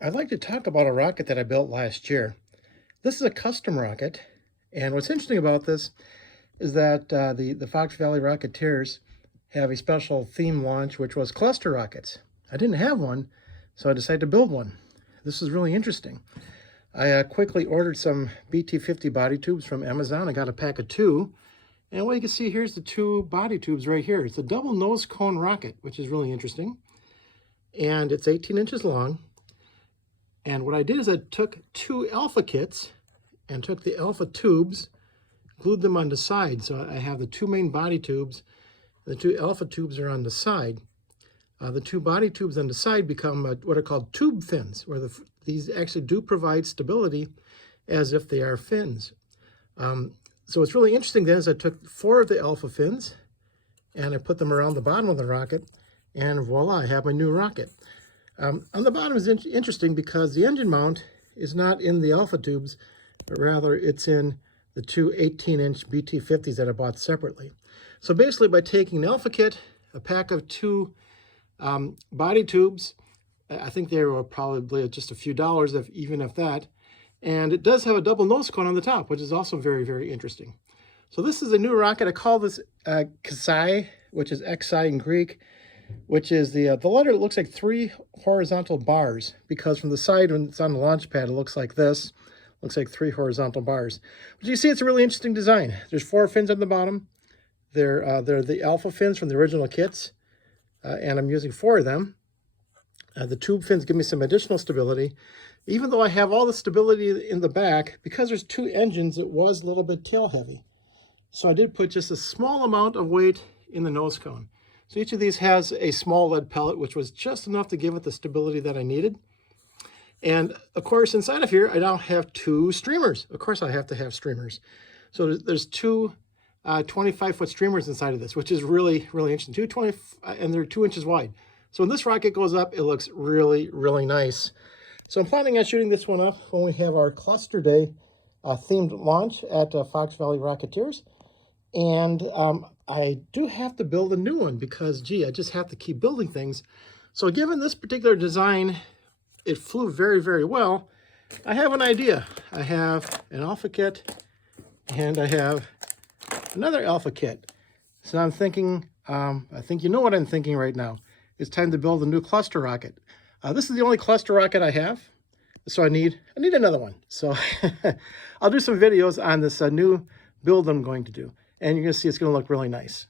I'd like to talk about a rocket that I built last year. This is a custom rocket, and what's interesting about this is that the Fox Valley Rocketeers have a special theme launch, which was cluster rockets. I didn't have one, so I decided to build one. This is really interesting. I quickly ordered some BT-50 body tubes from Amazon. I got a pack of 2, and what you can see here's the 2 body tubes right here. It's a double nose cone rocket, which is really interesting, and it's 18 inches long. And what I did is I took 2 alpha kits and took the alpha tubes, glued them on the side. So I have the 2 main body tubes. The 2 alpha tubes are on the side. The 2 body tubes on the side become what are called tube fins, where these actually do provide stability as if they are fins. So what's really interesting then is I took 4 of the alpha fins and I put them around the bottom of the rocket, and voila, I have my new rocket. On the bottom is interesting because the engine mount is not in the alpha tubes, but rather it's in the 2 18-inch BT-50s that I bought separately. So basically by taking an alpha kit, a pack of 2 body tubes, I think they were probably just a few dollars, even if that, and it does have a double nose cone on the top, which is also very, very interesting. So this is a new rocket. I call this Xi, which is XI in Greek, which is the letter that looks like 3 horizontal bars, because from the side when it's on the launch pad, it looks like this. Looks like 3 horizontal bars. But you see, it's a really interesting design. There's 4 fins on the bottom. They're the alpha fins from the original kits, and I'm using 4 of them. The tube fins give me some additional stability. Even though I have all the stability in the back, because there's 2 engines, it was a little bit tail heavy. So I did put just a small amount of weight in the nose cone. So each of these has a small lead pellet, which was just enough to give it the stability that I needed. And of course, inside of here, I now have 2 streamers. Of course, I have to have streamers. So there's 2 25-foot streamers inside of this, which is really, really interesting. And they're 2 inches wide. So when this rocket goes up, it looks really, really nice. So I'm planning on shooting this one up when we have our cluster day themed launch at Fox Valley Rocketeers. And I do have to build a new one because, gee, I just have to keep building things. So given this particular design, it flew very, very well. I have an idea. I have an alpha kit and I have another alpha kit. So I'm thinking, I think you know what I'm thinking right now. It's time to build a new cluster rocket. This is the only cluster rocket I have, so I need another one. So I'll do some videos on this new build I'm going to do. And you're going to see it's going to look really nice.